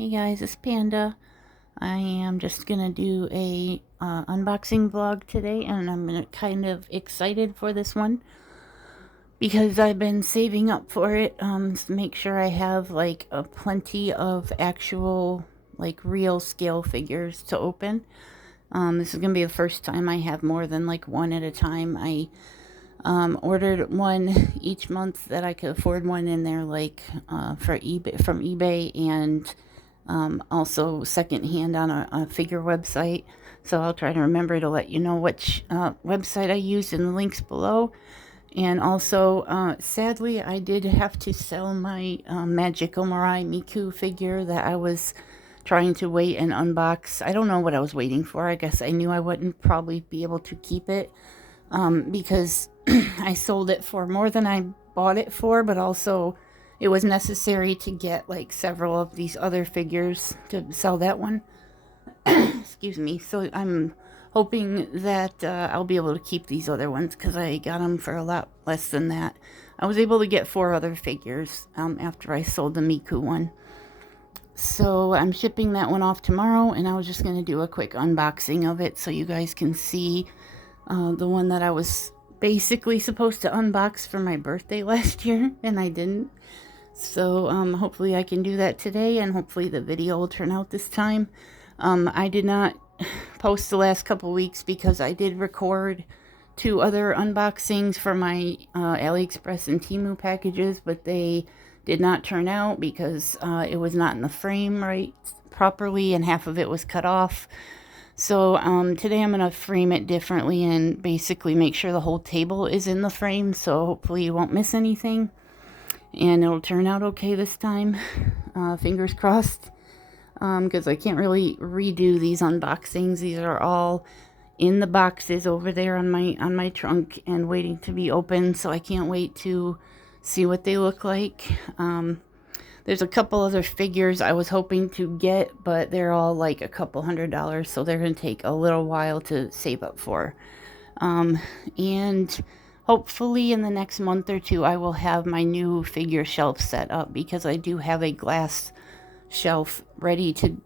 Hey guys, it's Panda. I am just gonna do a unboxing vlog today, and I'm kind of excited for this one because I've been saving up for it to make sure I have like plenty of actual like real scale figures to open. This is gonna be the first time I have more than like one at a time. I ordered one each month that I could afford one, in there like for eBay, from eBay, and also secondhand on a figure website. So I'll try to remember to let you know which website I used in the links below. And also, sadly, I did have to sell my Magical Mirai Miku figure that I was trying to wait and unbox. I don't know what I was waiting for. I guess I knew I wouldn't probably be able to keep it because I sold it for more than I bought it for, but also it was necessary to get like several of these other figures to sell that one. Excuse me. So I'm hoping that I'll be able to keep these other ones because I got them for a lot less than that. I was able to get 4 other figures after I sold the Miku one. So I'm shipping that one off tomorrow, and I was just going to do a quick unboxing of it so you guys can see the one that I was basically supposed to unbox for my birthday last year, and I didn't. So hopefully I can do that today, and hopefully the video will turn out this time. I did not post the last couple weeks because I did record 2 other unboxings for my AliExpress and Temu packages, but they did not turn out because it was not in the frame right properly, and half of it was cut off. So today I'm going to frame it differently and basically make sure the whole table is in the frame, so hopefully you won't miss anything. And it'll turn out okay this time. Fingers crossed. Because I can't really redo these unboxings. These are all in the boxes over there on my trunk and waiting to be opened, so I can't wait to see what they look like. There's a couple other figures I was hoping to get, but they're all like a couple $100, so they're going to take a little while to save up for. And hopefully in the next month or 2, I will have my new figure shelf set up, because I do have a glass shelf ready to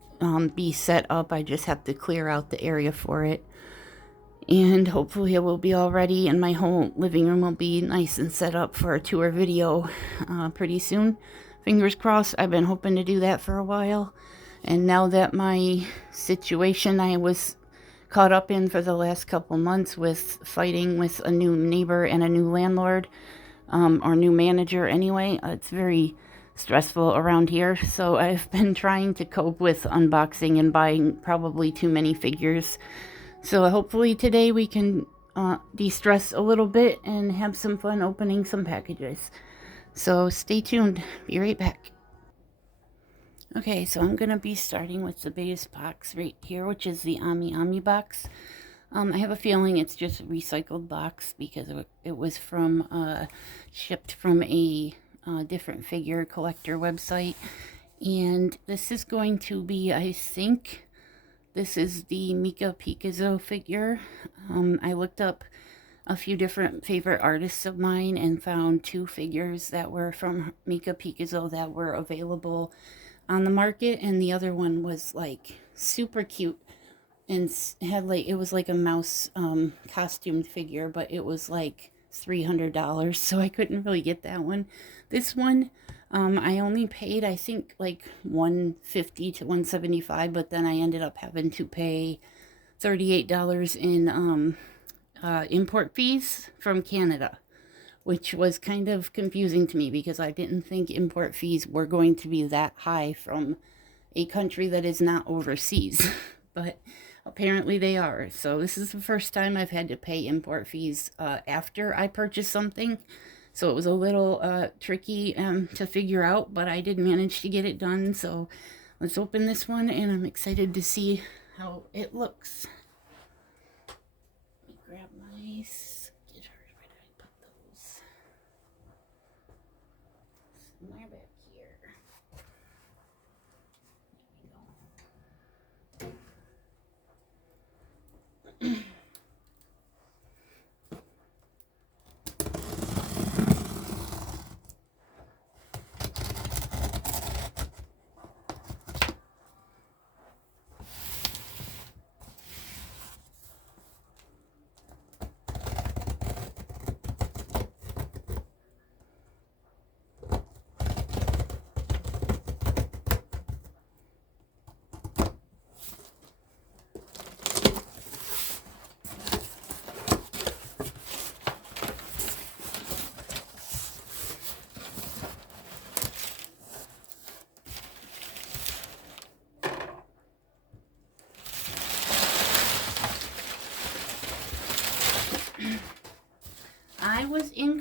be set up. I just have to clear out the area for it. And hopefully it will be all ready, and my whole living room will be nice and set up for a tour video pretty soon. Fingers crossed. I've been hoping to do that for a while. And now that my situation I was caught up in for the last couple months with fighting with a new neighbor and a new landlord, or new manager anyway, it's very stressful around here. So I've been trying to cope with unboxing and buying probably too many figures. So hopefully today we can de-stress a little bit and have some fun opening some packages. So stay tuned. Be right back. Okay, so I'm going to be starting with the biggest box right here, which is the Ami Ami box. I have a feeling it's just a recycled box because it was from shipped from a different figure collector website. And this is going to be, I think, this is the Mika Pikazo figure. I looked up a few different favorite artists of mine and found 2 figures that were from Mika Pikazo that were available on the market, and the other one was like super cute and had like, it was like a mouse costumed figure, but it was like $300, so I couldn't really get that one. This one I only paid, I think, like $150 to $175, but then I ended up having to pay $38 in import fees from Canada, which was kind of confusing to me because I didn't think import fees were going to be that high from a country that is not overseas, but apparently they are. So this is the first time I've had to pay import fees after I purchased something. So it was a little tricky to figure out, but I did manage to get it done. So let's open this one, and I'm excited to see how it looks. Let me grab my guitars. Where did I put those? Somewhere back here. There we go.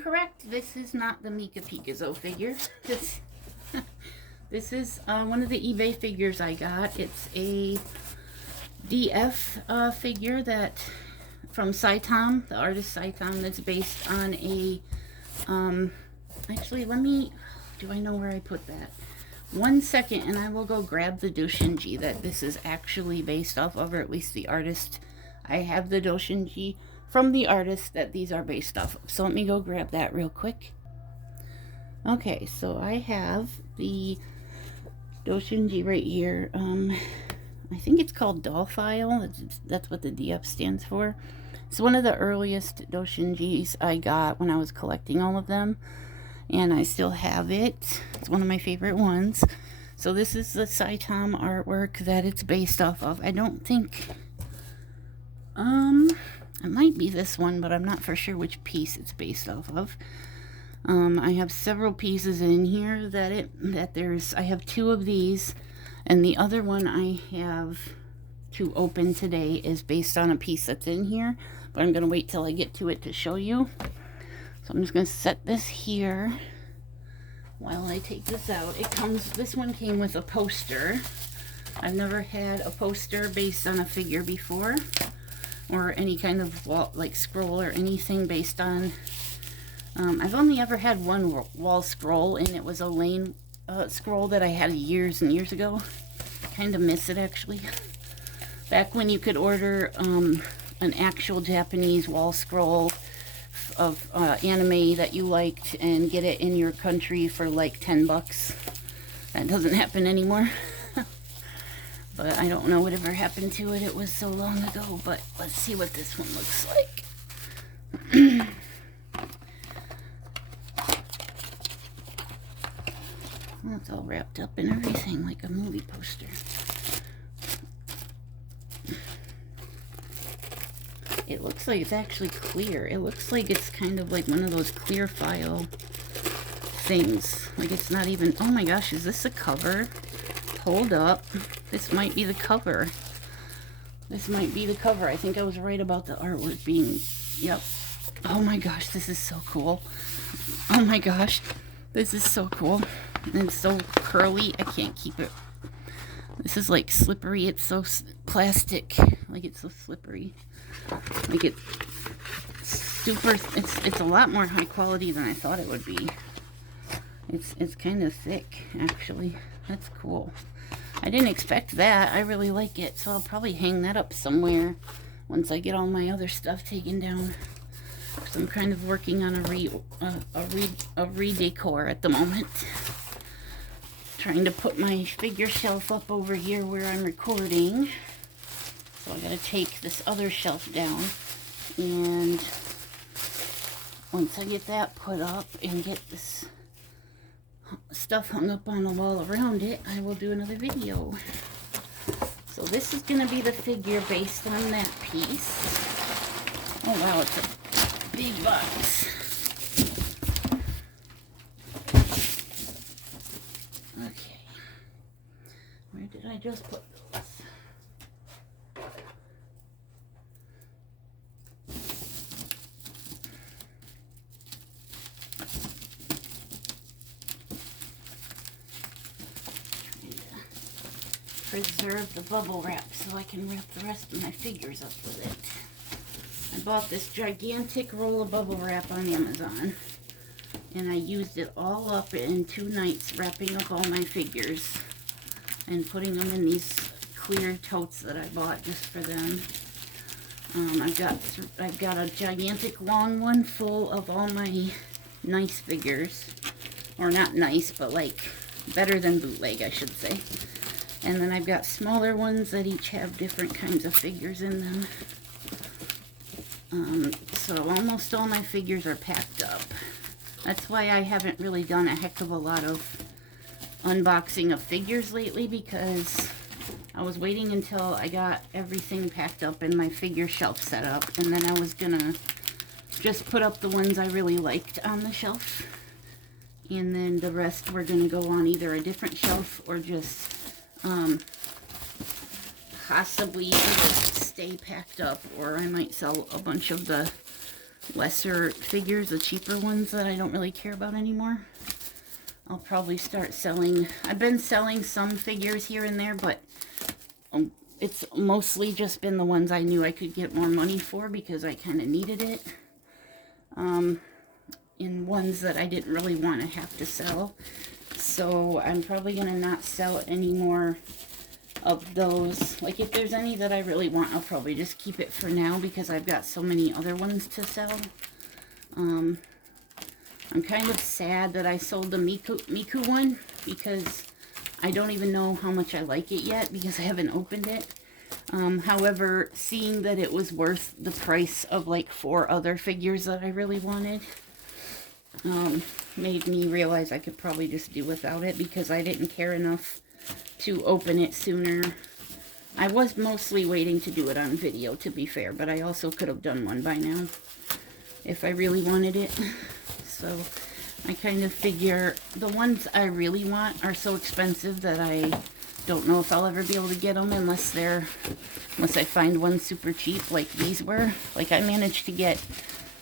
incorrect. This is not the Mika Pikazo figure. This is one of the eBay figures I got. It's a DF figure that from Saitom, the artist Saitom, that's based on a actually, do I know where I put that? 1 second and I will go grab the Doujinshi that this is actually based off of, or at least the artist. I have the Doujinshi from the artist that these are based off of. So let me go grab that real quick. Okay, so I have the Doujinshi right here. I think it's called Doll File. That's what the DF stands for. It's one of the earliest Doujinshis I got when I was collecting all of them. And I still have it. It's one of my favorite ones. So this is the Saitom artwork that it's based off of. I don't think... it might be this one, but I'm not for sure which piece it's based off of. I have several pieces in here I have 2 of these, and the other one I have to open today is based on a piece that's in here, but I'm going to wait till I get to it to show you. So I'm just going to set this here while I take this out. This one came with a poster. I've never had a poster based on a figure before, or any kind of wall, like scroll or anything based on... I've only ever had one wall scroll, and it was a lane scroll that I had years and years ago. Kind of miss it, actually. Back when you could order an actual Japanese wall scroll of anime that you liked and get it in your country for like 10 bucks. That doesn't happen anymore. But I don't know whatever happened to it. It was so long ago. But let's see what this one looks like. Well, it's all wrapped up in everything like a movie poster. It looks like it's actually clear. It looks like it's kind of like one of those clear file things. Like it's not even... Oh my gosh, is this a cover? Hold up. This might be the cover. This might be the cover. I think I was right about the artwork being... Yep. Oh my gosh, this is so cool. Oh my gosh. This is so cool. And it's so curly, I can't keep it. This is like slippery. It's so plastic. Like it's so slippery. Like it's super... It's a lot more high quality than I thought it would be. It's kind of thick, actually. That's cool. I didn't expect that. I really like it, so I'll probably hang that up somewhere once I get all my other stuff taken down. Because I'm kind of working on a redecor at the moment. Trying to put my figure shelf up over here where I'm recording. So I gotta take this other shelf down, and once I get that put up and get this stuff hung up on the wall around it, I will do another video. So this is gonna be the figure based on that piece. Oh wow, it's a big box. Okay, where did I just put those? Preserve the bubble wrap so I can wrap the rest of my figures up with it. I bought this gigantic roll of bubble wrap on Amazon, and I used it all up in 2 nights wrapping up all my figures and putting them in these clear totes that I bought just for them. I've got a gigantic long one full of all my nice figures, or not nice, but like better than bootleg, I should say. And then I've got smaller ones that each have different kinds of figures in them. So almost all my figures are packed up. That's why I haven't really done a heck of a lot of unboxing of figures lately, because I was waiting until I got everything packed up and my figure shelf set up, and then I was gonna just put up the ones I really liked on the shelf, and then the rest were gonna go on either a different shelf or just possibly just stay packed up, or I might sell a bunch of the lesser figures, the cheaper ones that I don't really care about anymore. I'll probably start selling. I've been selling some figures here and there, but it's mostly just been the ones I knew I could get more money for because I kind of needed it. In ones that I didn't really want to have to sell. So I'm probably going to not sell any more of those. Like if there's any that I really want, I'll probably just keep it for now because I've got so many other ones to sell. I'm kind of sad that I sold the Miku one because I don't even know how much I like it yet because I haven't opened it. However, seeing that it was worth the price of like 4 other figures that I really wanted, made me realize I could probably just do without it because I didn't care enough to open it sooner. I was mostly waiting to do it on video, to be fair, but I also could have done one by now if I really wanted it. So I kind of figure the ones I really want are so expensive that I don't know if I'll ever be able to get them unless I find one super cheap like these were. Like I managed to get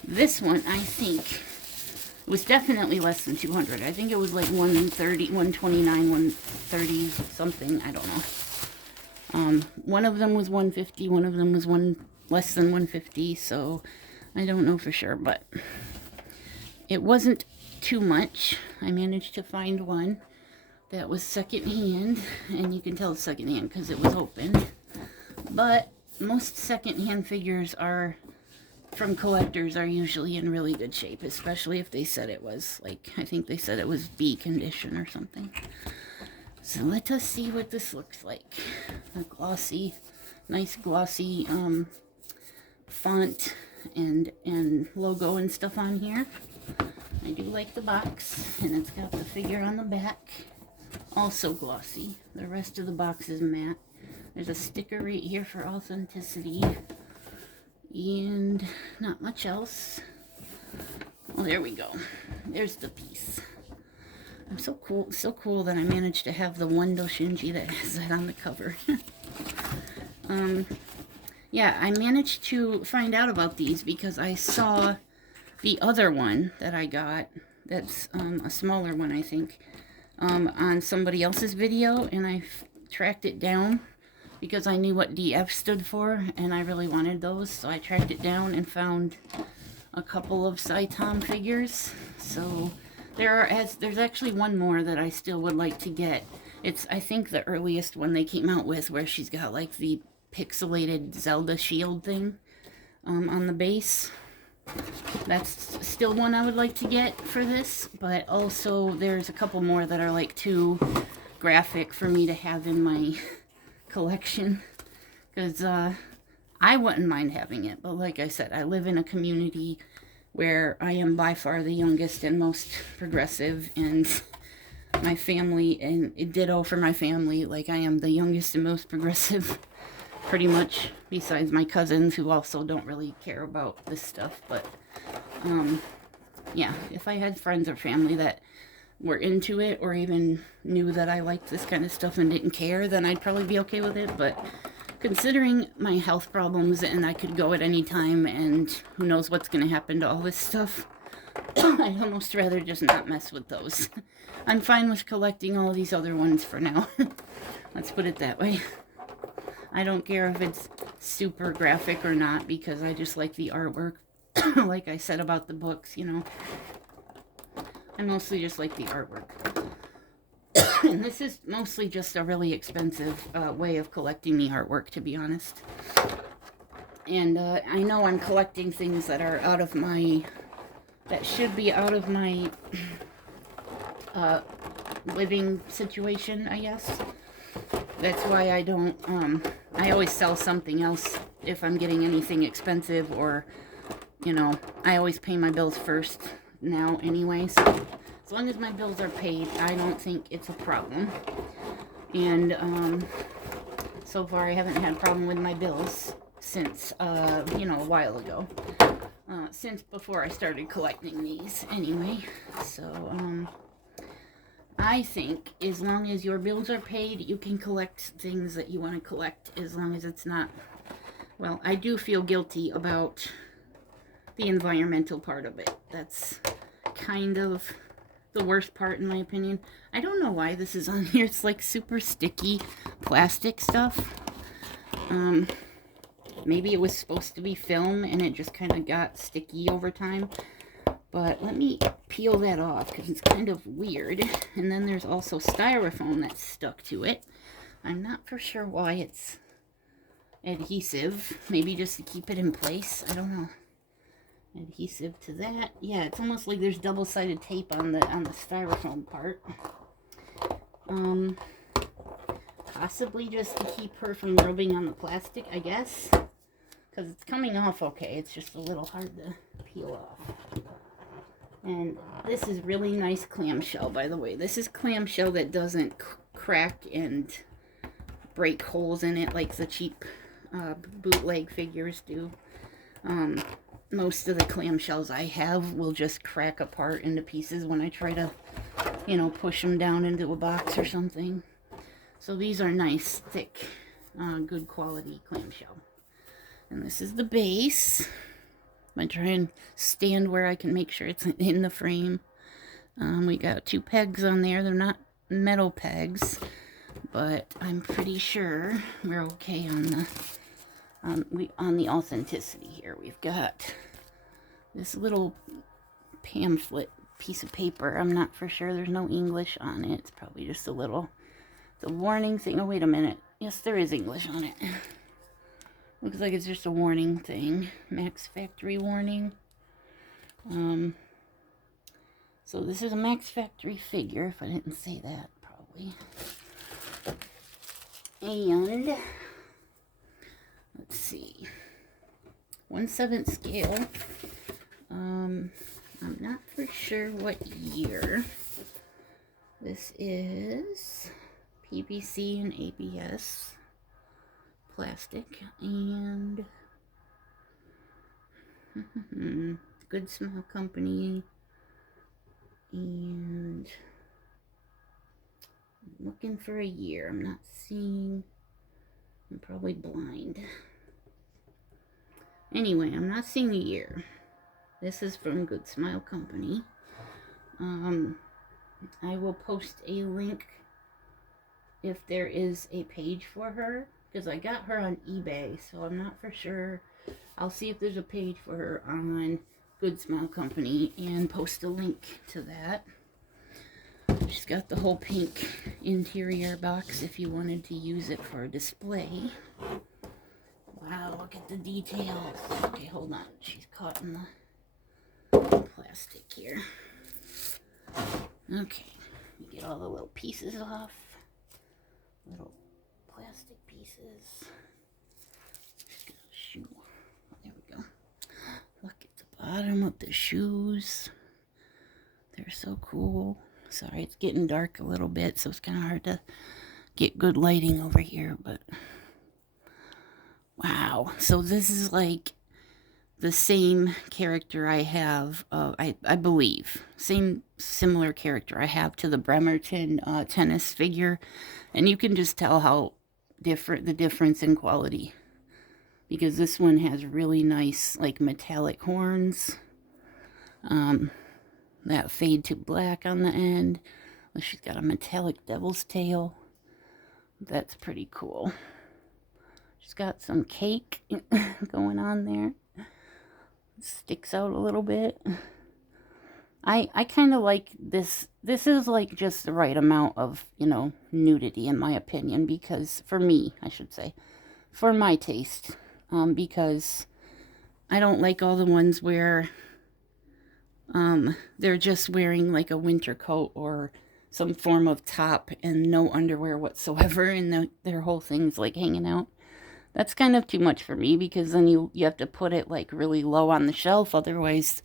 this one, I think. It was definitely less than 200. I think it was like 130, 129, 130 something. I don't know. One of them was 150. One of them was less than 150. So I don't know for sure, but it wasn't too much. I managed to find one that was secondhand, and you can tell it's secondhand because it was open. But most secondhand figures are from collectors are usually in really good shape, especially if they said it was, like, I think they said it was B condition or something. So let us see what this looks like. A glossy, nice glossy font and logo and stuff on here. I do like the box, and it's got the figure on the back. Also glossy. The rest of the box is matte. There's a sticker right here for authenticity. And not much else. Well, there we go. There's the piece. I'm so cool that I managed to have the one Doujinshi that has that on the cover. Yeah, I managed to find out about these because I saw the other one that I got, that's a smaller one, I think, on somebody else's video, and I tracked it down because I knew what DF stood for, and I really wanted those, so I tracked it down and found a couple of Saitom figures. So there's actually one more that I still would like to get. It's, I think, the earliest one they came out with, where she's got like the pixelated Zelda shield thing on the base. That's still one I would like to get for this, but also there's a couple more that are like too graphic for me to have in my collection, because I wouldn't mind having it, but like I said, I live in a community where I am by far the youngest and most progressive, and my family, and ditto for my family, like I am the youngest and most progressive pretty much, besides my cousins who also don't really care about this stuff. But yeah, if I had friends or family that were into it, or even knew that I liked this kind of stuff and didn't care, then I'd probably be okay with it. But considering my health problems, and I could go at any time, and who knows what's going to happen to all this stuff, I'd almost rather just not mess with those. I'm fine with collecting all these other ones for now. Let's put it that way. I don't care if it's super graphic or not, because I just like the artwork. Like I said about the books, you know. I mostly just like the artwork. And this is mostly just a really expensive way of collecting the artwork, to be honest. And I know I'm collecting things that are out of my... that should be out of my living situation, I guess. That's why I don't... I always sell something else if I'm getting anything expensive, or, you know, I always pay my bills first now anyway, so as long as my bills are paid, I don't think it's a problem. And so far I haven't had a problem with my bills since, you know, a while ago. Since before I started collecting these anyway. So, I think as long as your bills are paid, you can collect things that you want to collect, as long as it's not... Well, I do feel guilty about the environmental part of it. That's kind of the worst part in my opinion. I don't know why this is on here. It's like super sticky plastic stuff. Maybe it was supposed to be film and it just kind of got sticky over time. But let me peel that off because it's kind of weird. And then there's also styrofoam that's stuck to it. I'm not for sure why it's adhesive. Maybe just to keep it in place. I don't know. Adhesive to that. Yeah, it's almost like there's double-sided tape on the styrofoam part. Possibly just to keep her from rubbing on the plastic, I guess. Because it's coming off okay. It's just a little hard to peel off. And this is really nice clamshell, by the way. This is clamshell that doesn't crack and break holes in it like the cheap bootleg figures do. Most of the clamshells I have will just crack apart into pieces when I try to, you know, push them down into a box or something. So these are nice, thick, good quality clamshell. And this is the base. I try and stand where I can make sure it's in the frame. We got 2 pegs on there. They're not metal pegs, but I'm pretty sure we're okay on the on the authenticity here. We've got this little pamphlet piece of paper. I'm not for sure. There's no English on it. It's probably just a little, the warning thing. Oh, wait a minute. Yes, there is English on it. Looks like it's just a warning thing. Max Factory warning. So this is a Max Factory figure, if I didn't say that, probably. And let's see, 1/7 scale. I'm not for sure what year. This is PVC and ABS plastic, and Good Smile Company. And I'm looking for a year. I'm not seeing. I'm probably blind. Anyway, I'm not seeing a year. This is from Good Smile Company. I will post a link if there is a page for her, because I got her on eBay, so I'm not for sure. I'll see if there's a page for her on Good Smile Company and post a link to that. She's got the whole pink interior box if you wanted to use it for a display. Wow, look at the details. Okay, hold on. She's caught in the plastic here. Okay, we get all the little pieces off. Little plastic pieces. Just got a shoe. There we go. Look at the bottom of the shoes. They're so cool. Sorry, it's getting dark a little bit, so it's kind of hard to get good lighting over here, but wow. So this is like the same character I have, I believe, similar character I have to the Bremerton tennis figure, and you can just tell how different, the difference in quality, because this one has really nice, like, metallic horns, that fade to black on the end. She's got a metallic devil's tail. That's pretty cool. She's got some cake going on there. Sticks out a little bit. I kind of like this. This is like just the right amount of, you know, nudity in my opinion, because for me, I should say, for my taste, because I don't like all the ones where they're just wearing like a winter coat or some form of top and no underwear whatsoever, and their whole thing's like hanging out. That's kind of too much for me, because then you have to put it like really low on the shelf, otherwise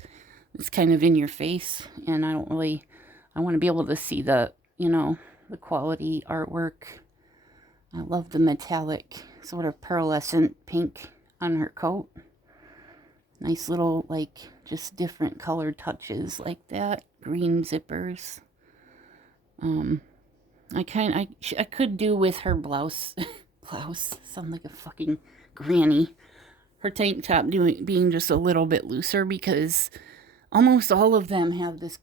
it's kind of in your face, and I want to be able to see the, you know, the quality artwork. I love the metallic sort of pearlescent pink on her coat. Nice little, like, just different colored touches like that. Green zippers. I could do with her blouse. Blouse. Sound like a fucking granny. her tank top being just a little bit looser, because almost all of them have this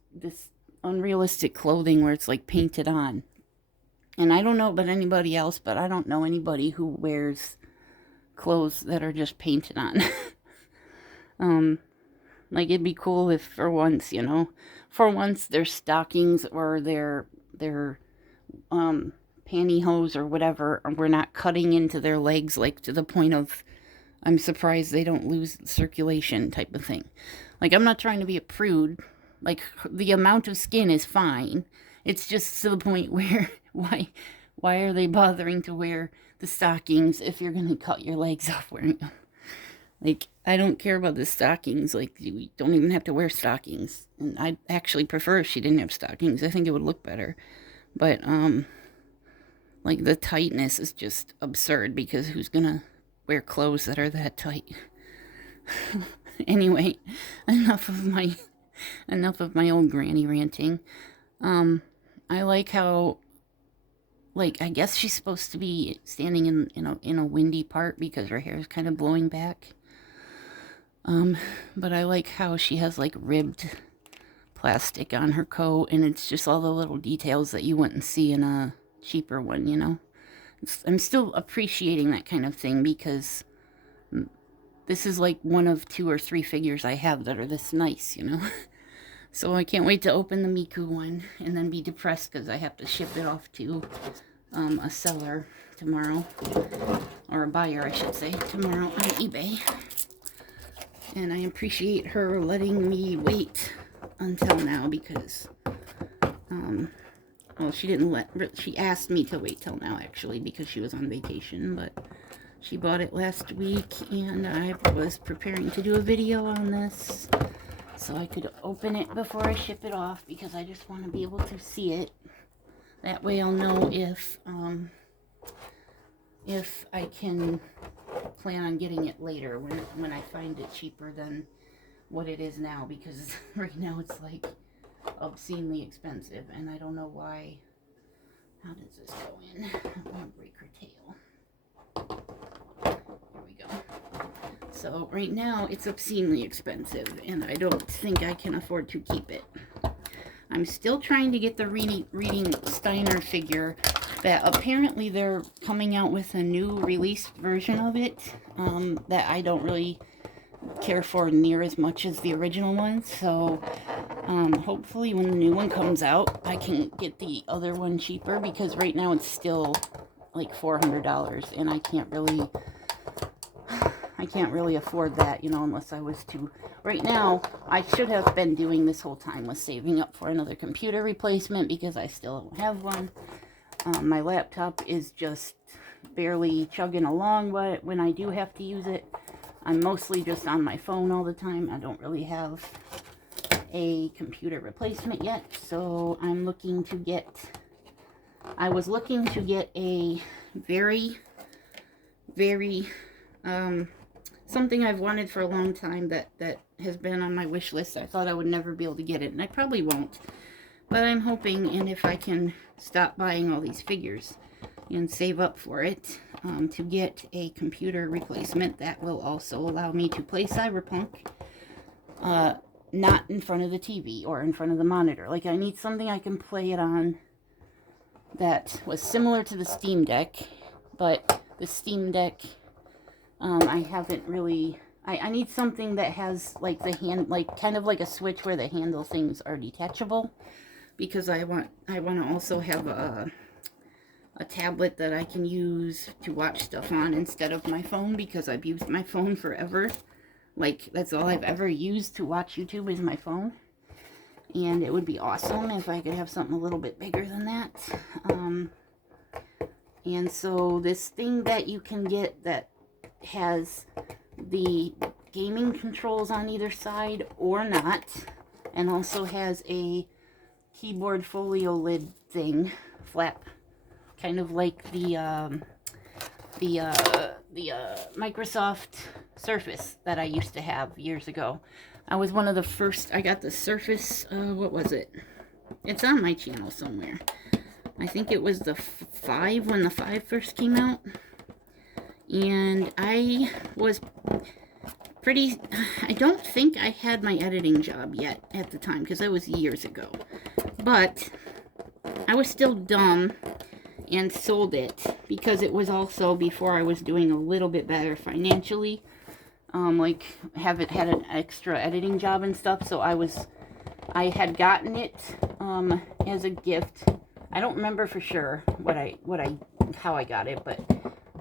unrealistic clothing where it's like painted on. And I don't know about anybody else, but I don't know anybody who wears clothes that are just painted on. Like, it'd be cool if for once, their stockings or their pantyhose or whatever were not cutting into their legs, like to the point of, I'm surprised they don't lose circulation type of thing. Like, I'm not trying to be a prude. Like, the amount of skin is fine. It's just to the point where, why are they bothering to wear the stockings if you're going to cut your legs off wearing them? Like, I don't care about the stockings. Like, you don't even have to wear stockings. And I'd actually prefer if she didn't have stockings. I think it would look better. But, like, the tightness is just absurd, because who's going to wear clothes that are that tight? Anyway, enough of my old granny ranting. I like how, like, I guess she's supposed to be standing in a windy part because her hair is kind of blowing back. But I like how she has, like, ribbed plastic on her coat, and it's just all the little details that you wouldn't see in a cheaper one, I'm still appreciating that kind of thing, because this is like one of 2 or 3 figures I have that are this nice, So I can't wait to open the Miku one and then be depressed because I have to ship it off to a seller tomorrow, or a buyer, I should say, tomorrow on eBay. And I appreciate her letting me wait until now, because, well, she asked me to wait till now, actually, because she was on vacation, but she bought it last week, and I was preparing to do a video on this, so I could open it before I ship it off, because I just want to be able to see it. That way I'll know if I can plan on getting it later when I find it cheaper than what it is now, because right now it's like obscenely expensive, and I don't know why. How does this go in? I don't want to break her tail. There we go. So right now it's obscenely expensive, and I don't think I can afford to keep it. I'm still trying to get the reading Steiner figure, that apparently they're coming out with a new released version of it, that I don't really care for near as much as the original one. So hopefully when the new one comes out, I can get the other one cheaper, because right now it's still like $400, and I can't really afford that, unless I was to. Right now, I should have been doing this whole time was saving up for another computer replacement, because I still don't have one. My laptop is just barely chugging along, but when I do have to use it, I'm mostly just on my phone all the time. I don't really have a computer replacement yet, so I'm looking to get, I was looking to get a very, very, something I've wanted for a long time that has been on my wish list. I thought I would never be able to get it, and I probably won't. But I'm hoping, and if I can stop buying all these figures and save up for it, to get a computer replacement that will also allow me to play Cyberpunk, not in front of the TV or in front of the monitor. Like, I need something I can play it on that was similar to the Steam Deck, but the Steam Deck, I haven't really, I need something that has, like, the hand, like, kind of like a Switch where the handle things are detachable, because I want to also have a tablet that I can use to watch stuff on instead of my phone, because I've used my phone forever. Like, that's all I've ever used to watch YouTube is my phone. And it would be awesome if I could have something a little bit bigger than that. And so this thing that you can get that has the gaming controls on either side or not, and also has a keyboard folio lid thing, flap, kind of like the Microsoft Surface that I used to have years ago. I was one of the first. I got the Surface, what was it? It's on my channel somewhere. I think it was the 5, when the 5 first came out. And I was I don't think I had my editing job yet at the time, because that was years ago. But I was still dumb and sold it, because it was also before I was doing a little bit better financially. Like, had an extra editing job and stuff, so I had gotten it as a gift. I don't remember for sure how I got it, but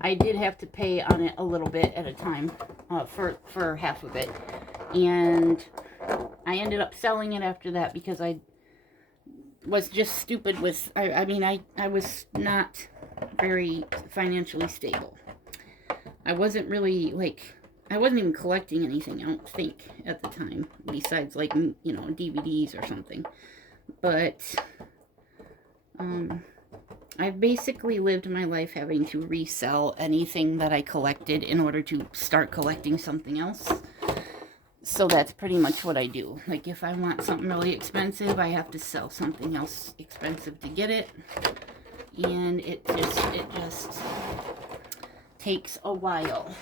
I did have to pay on it a little bit at a time for half of it, and I ended up selling it after that because I was just stupid with. I mean, I was not very financially stable. I wasn't really like. I wasn't even collecting anything, I don't think, at the time, besides, like, you know, DVDs or something. But, I basically lived my life having to resell anything that I collected in order to start collecting something else. So that's pretty much what I do. Like, if I want something really expensive, I have to sell something else expensive to get it. And it just takes a while.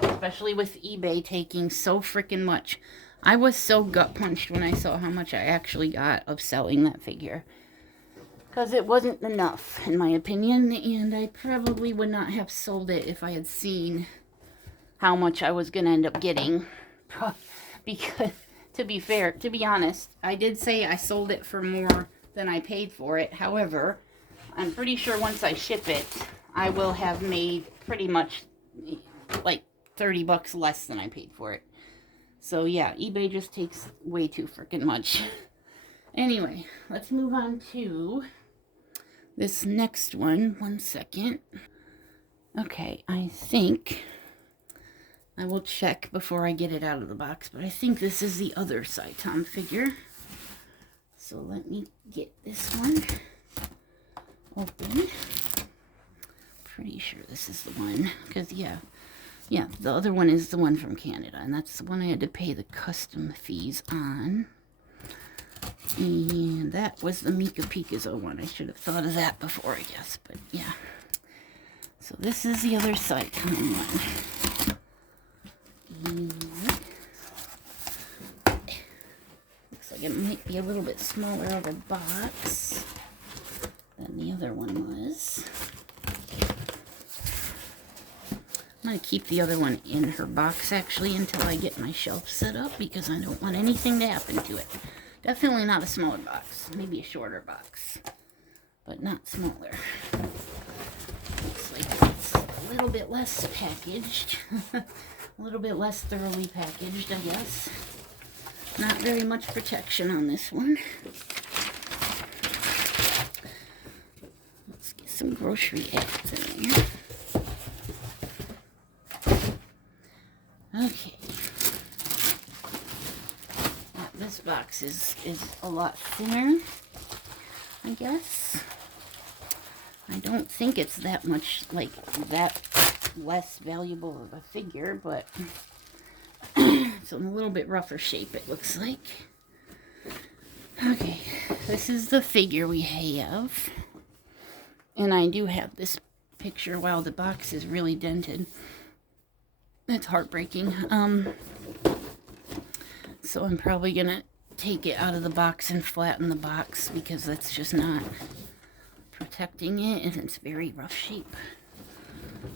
Especially with eBay taking so freaking much. I was so gut punched when I saw how much I actually got of selling that figure. Because it wasn't enough, in my opinion. And I probably would not have sold it if I had seen how much I was going to end up getting. Because, to be honest, I did say I sold it for more than I paid for it. However, I'm pretty sure once I ship it, I will have made pretty much like $30 less than I paid for it. So yeah, eBay just takes way too freaking much. Anyway, let's move on to this next one. 1 second. Okay, I think I will check before I get it out of the box, but I think this is the other Saitom figure. So let me get this one open. Pretty sure this is the one, because yeah, the other one is the one from Canada, and that's the one I had to pay the custom fees on. And that was the Mika Pikazo one. I should have thought of that before, I guess, but yeah. So this is the other Saitom one. And looks like it might be a little bit smaller of a box than the other one was. I'm going to keep the other one in her box, actually, until I get my shelf set up, because I don't want anything to happen to it. Definitely not a smaller box. Maybe a shorter box, but not smaller. Looks like it's a little bit less packaged. A little bit less thoroughly packaged, I guess. Not very much protection on this one. Let's get some grocery ads in there. Okay. This box is a lot thinner, I guess. I don't think it's that much, like, that less valuable of a figure, but it's in a little bit rougher shape, it looks like. Okay, this is the figure we have. And I do have this picture while the box is really dented. It's heartbreaking. So I'm probably gonna take it out of the box and flatten the box, because that's just not protecting it, and it's very rough shape.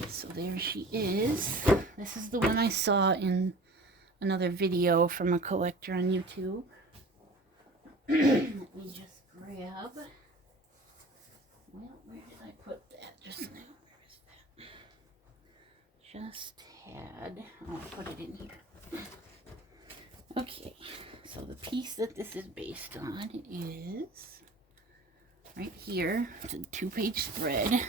So there she is. This is the one I saw in another video from a collector on YouTube. Let me just grab. Well, where did I put that just now? Where is that? Just had. Oh, I'll put it in here. Okay, so the piece that this is based on is right here. It's a 2-page spread.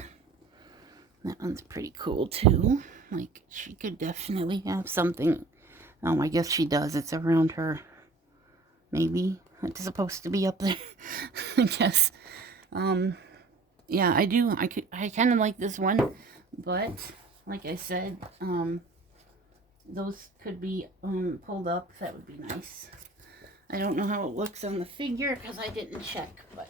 That one's pretty cool too. Like, she could definitely have something. Oh, I guess she does. It's around her. Maybe it's supposed to be up there. I guess. Yeah, I do. I kind of like this one, but like I said, those could be pulled up. That would be nice. I don't know how it looks on the figure because I didn't check, but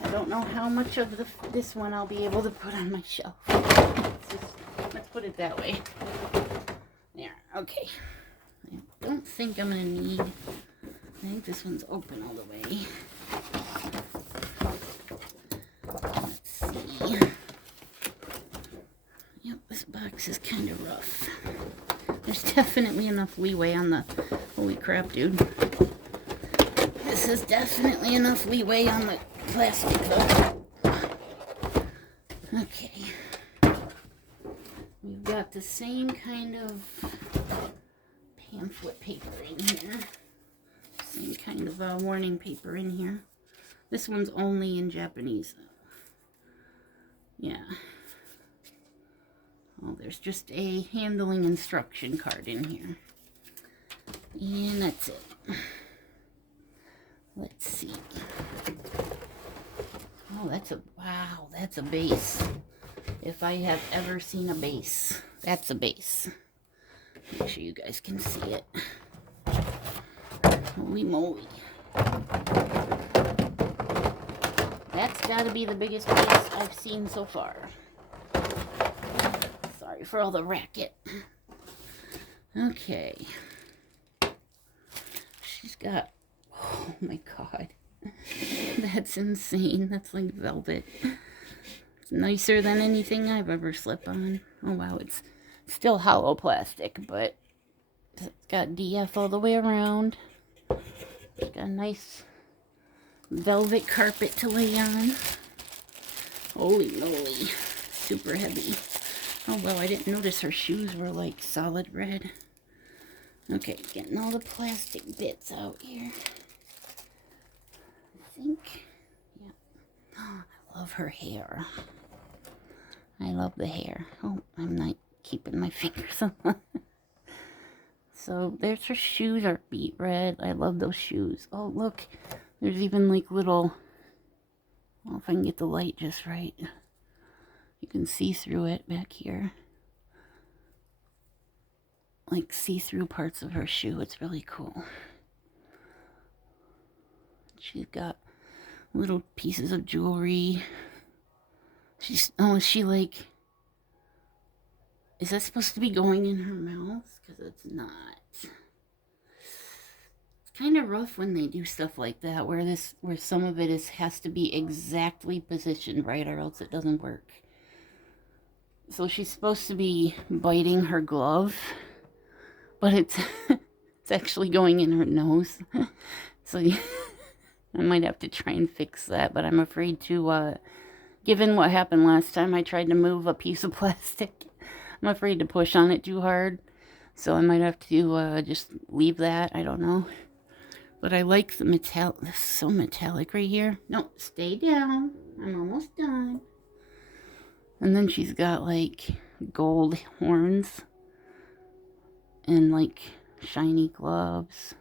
I don't know how much of this one I'll be able to put on my shelf. Let's put it that way. There. Okay. I don't think I'm going to need... I think this one's open all the way. Let's see. Yep, this box is kind of rough. There's definitely enough leeway on the... Holy crap, dude. This is definitely enough leeway on the plastic, though. Okay. We've got the same kind of pamphlet paper in here. Same kind of warning paper in here. This one's only in Japanese. Yeah. Oh, there's just a handling instruction card in here. And that's it. Let's see. Oh, wow, that's a base. If I have ever seen a base, that's a base. Make sure you guys can see it. Holy moly. That's got to be the biggest base I've seen so far. Sorry for all the racket. Okay. She's got... Oh my god. That's insane. That's like velvet. It's nicer than anything I've ever slipped on. Oh wow, it's still hollow plastic, but it's got DF all the way around. It's got a nice velvet carpet to lay on. Holy moly. Super heavy. Oh wow, I didn't notice her shoes were like solid red. Okay, getting all the plastic bits out here. I think, yeah. Oh, I love her hair. I love the hair. Oh, I'm not keeping my fingers on. So there's her shoes are beet red. I love those shoes. Oh, look. There's even like little, I don't know if I can get the light just right. You can see through it back here. Like see-through parts of her shoe. It's really cool. She's got little pieces of jewelry. She like, is that supposed to be going in her mouth? Because it's not. It's kind of rough when they do stuff like that, where some of it has to be exactly positioned right, or else it doesn't work. So she's supposed to be biting her glove, but it's actually going in her nose. So I might have to try and fix that, but I'm afraid to, given what happened last time I tried to move a piece of plastic, I'm afraid to push on it too hard. So I might have to just leave that. I don't know. But I like the metallic. This is so metallic right here. No, stay down. I'm almost done. And then she's got like gold horns and like shiny gloves.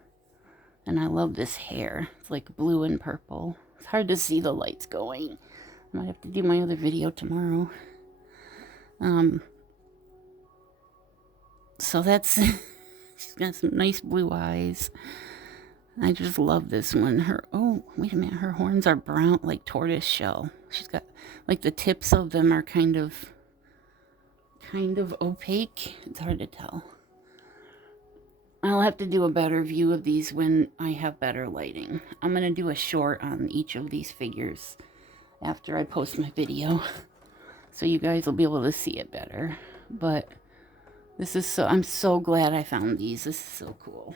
And I love this hair. It's like blue and purple. It's hard to see the lights going. I might have to do my other video tomorrow. So that's... She's got some nice blue eyes. I just love this one. Oh, wait a minute. Her horns are brown, like tortoise shell. She's got, like, the tips of them are kind of opaque. It's hard to tell. I'll have to do a better view of these when I have better lighting. I'm going to do a short on each of these figures after I post my video. So you guys will be able to see it better. But this is I'm so glad I found these. This is so cool.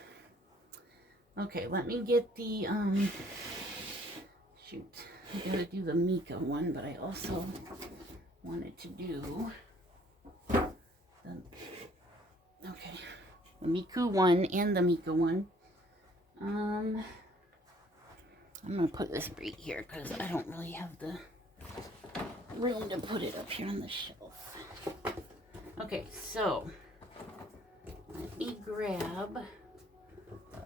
Okay, let me get the, shoot. I gotta do the Mika one, but I also wanted to do the Miku one and the Mika one. I'm gonna put this right here because I don't really have the room to put it up here on the shelf. Okay, so let me grab.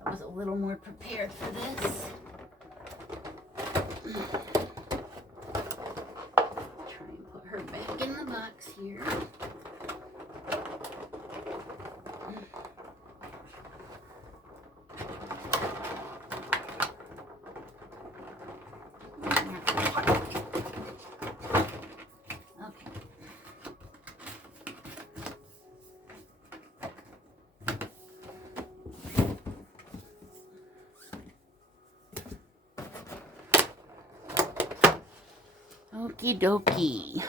I was a little more prepared for this. Try and put her back in the box here. Okie dokie.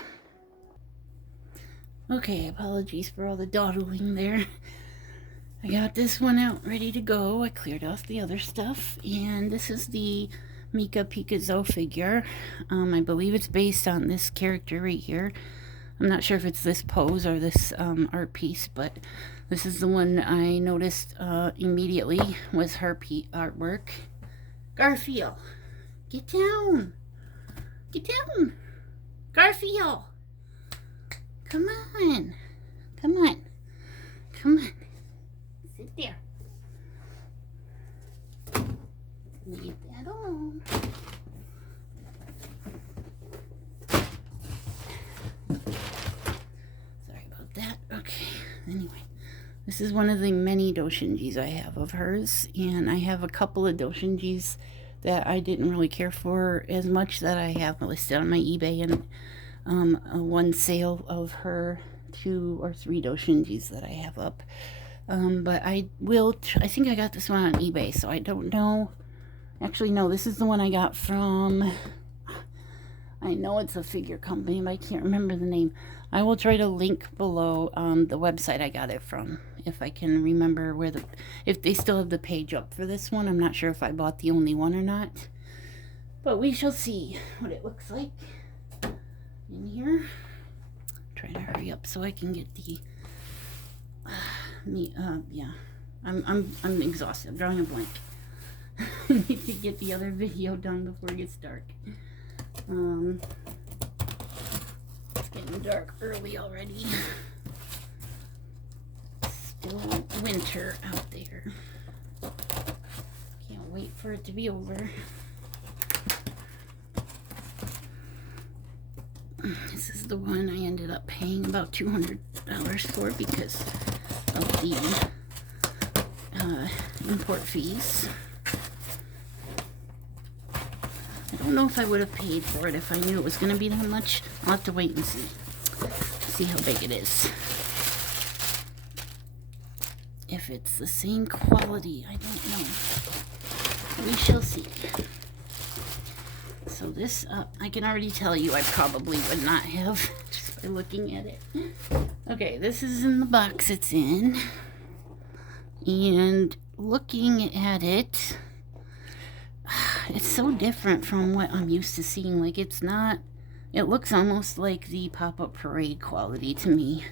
Okay, apologies for all the dawdling there. I got this one out ready to go. I cleared off the other stuff, and this is the Mika Pikazo figure. I believe it's based on this character right here. I'm not sure if it's this pose or this art piece, but this is the one I noticed immediately was her artwork. Garfield, get down! Get down! Garfield! Come on! Come on! Come on! Sit there. Leave that alone. Sorry about that. Okay, anyway. This is one of the many Doujinshis I have of hers, and I have a couple of Doujinshis that I didn't really care for as much that I have listed on my eBay, and one sale of her 2 or 3 Doujinshis that I have up. But I will, I think I got this one on eBay, so I don't know. Actually, no, this is the one I got from, I know it's a figure company, but I can't remember the name. I will try to link below the website I got it from, if I can remember where if they still have the page up for this one. I'm not sure if I bought the only one or not, but we shall see what it looks like in here. Trying to hurry up so I can get the yeah, I'm exhausted. I'm drawing a blank. I need to get the other video done before it gets dark. It's getting dark early already. Still winter out there. Can't wait for it to be over. This is the one I ended up paying about $200 for because of the import fees. I don't know if I would have paid for it if I knew it was going to be that much. I'll have to wait and see how big it is. If it's the same quality, I don't know. We shall see. So this, I can already tell you I probably would not have just by looking at it. Okay, this is in the box it's in. And looking at it, it's so different from what I'm used to seeing. Like, it's not, it looks almost like the Pop-Up Parade quality to me,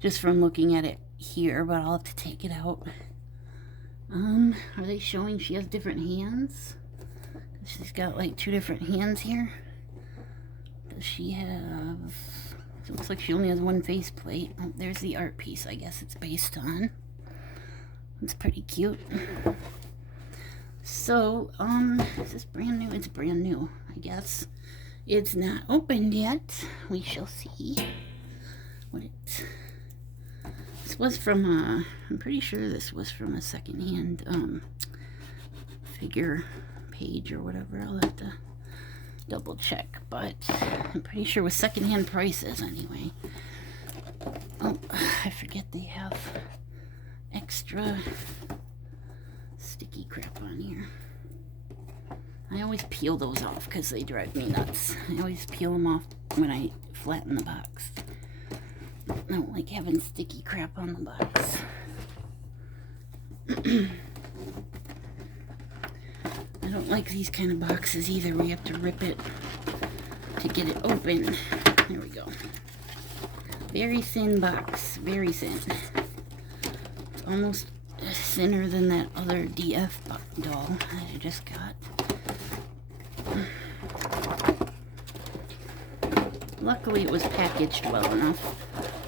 just from looking at it here, but I'll have to take it out. Are they showing she has different hands? She's got like 2 different hands here. Does she have, it looks like she only has 1 faceplate. Oh, there's the art piece I guess it's based on. It's pretty cute. So, is this brand new? It's brand new, I guess. It's not opened yet. We shall see what it... This was from I'm pretty sure this was from a secondhand, figure page or whatever. I'll have to double check, but I'm pretty sure with secondhand prices anyway. Oh, I forget they have extra sticky crap on here. I always peel those off because they drive me nuts. I always peel them off when I flatten the box. I don't like having sticky crap on the box. I don't like these kind of boxes either where you have to rip it to get it open. There we go. Very thin box. Very thin. It's almost thinner than that other DF doll that I just got. Luckily it was packaged well enough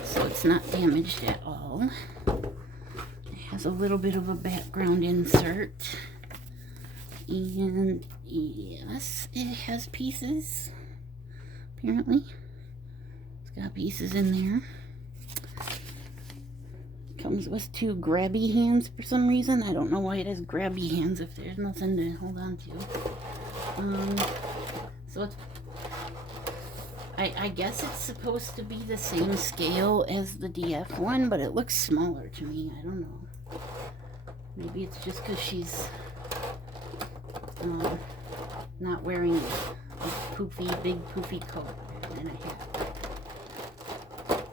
so it's not damaged at all. It has a little bit of a background insert. And yes, it has pieces. Apparently. It's got pieces in there. Comes with 2 grabby hands for some reason. I don't know why it has grabby hands if there's nothing to hold on to. So it's, I guess it's supposed to be the same scale as the DF one, but it looks smaller to me. I don't know. Maybe it's just because she's not wearing poofy, big poofy coat and a hat.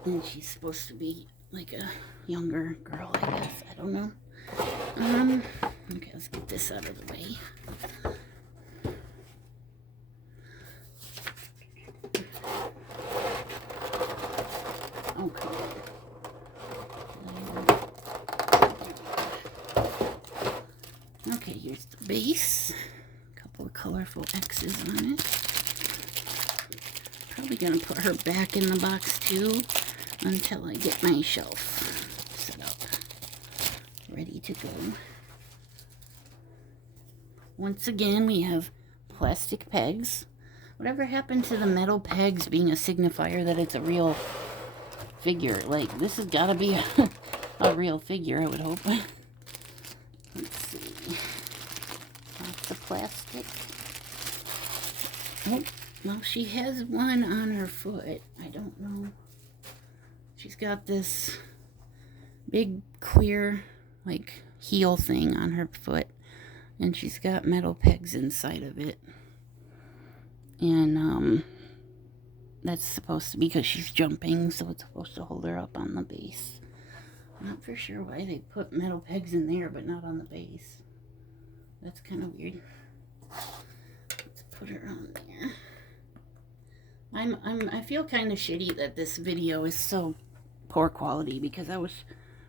And she's supposed to be like a younger girl, I guess. I don't know. Okay, let's get this out of the way. Okay. Okay, here's the base. A couple of colorful X's on it. Probably gonna put her back in the box too until I get my shelf set up, ready to go. Once again, we have plastic pegs. Whatever happened to the metal pegs being a signifier that it's a real figure? Like, this has got to be a real figure, I would hope. Let's see. Lots of plastic. Oh, well, she has one on her foot. I don't know. She's got this big clear, like, heel thing on her foot. And she's got metal pegs inside of it. And, that's supposed to be because she's jumping, so it's supposed to hold her up on the base. I'm not for sure why they put metal pegs in there, but not on the base. That's kind of weird. Let's put her on there. I feel kind of shitty that this video is so poor quality, because I was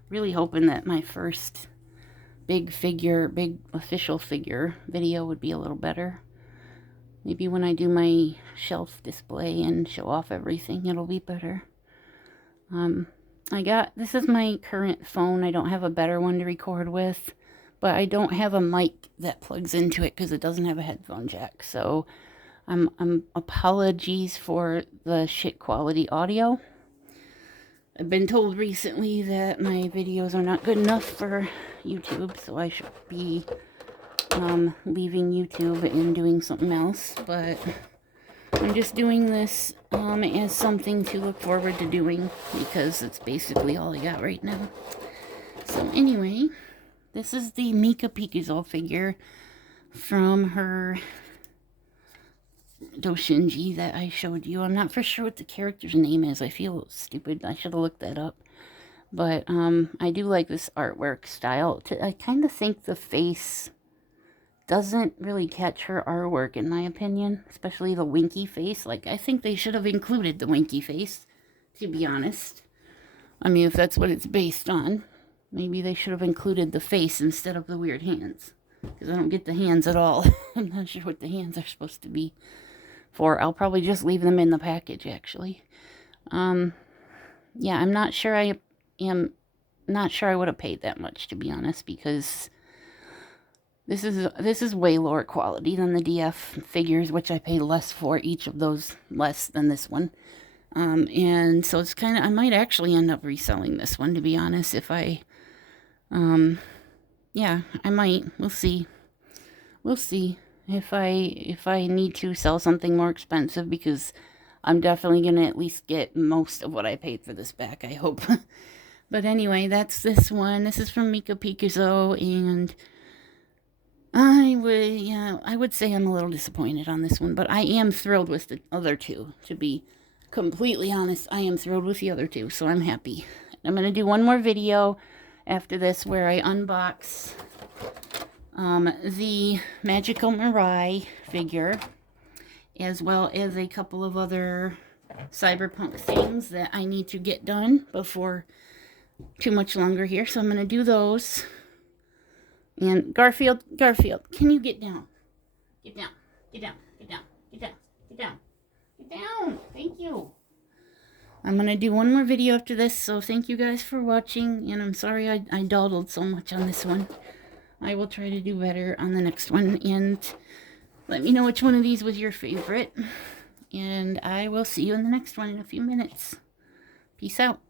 really hoping that my first big official figure video would be a little better. Maybe when I do my shelf display and show off everything, it'll be better. This is my current phone. I don't have a better one to record with, but I don't have a mic that plugs into it because it doesn't have a headphone jack. So apologies for the shit quality audio. I've been told recently that my videos are not good enough for YouTube, so I should be leaving YouTube and doing something else, but I'm just doing this as something to look forward to doing, because it's basically all I got right now. So anyway, this is the Mika Pikazo figure from her Doujinshi that I showed you. I'm not for sure what the character's name is. I feel stupid. I should have looked that up. But I do like this artwork style. I kind of think the face doesn't really catch her artwork, in my opinion, especially the winky face. Like, I think they should have included the winky face, to be honest. I mean, if that's what it's based on, maybe they should have included the face instead of the weird hands, because I don't get the hands at all. I'm not sure what the hands are supposed to be for. I'll probably just leave them in the package, actually. Yeah, I'm not sure I would have paid that much, to be honest, because this is way lower quality than the DF figures, which I paid less for, each of those less than this one. And so it's kind of, I might actually end up reselling this one, to be honest, if I, yeah, I might. We'll see. We'll see if I need to sell something more expensive, because I'm definitely going to at least get most of what I paid for this back, I hope. But anyway, that's this one. This is from Mika Pikazo, and I would say I'm a little disappointed on this one, but I am thrilled with the other two. To be completely honest, I am thrilled with the other two, so I'm happy. I'm going to do one more video after this where I unbox the Magical Mirai figure, as well as a couple of other cyberpunk things that I need to get done before too much longer here. So I'm going to do those. And Garfield, can you get down? Get down, get down, get down, get down, get down, get down. Thank you. I'm going to do one more video after this, so thank you guys for watching, and I'm sorry I dawdled so much on this one. I will try to do better on the next one, and let me know which one of these was your favorite, and I will see you in the next one in a few minutes. Peace out.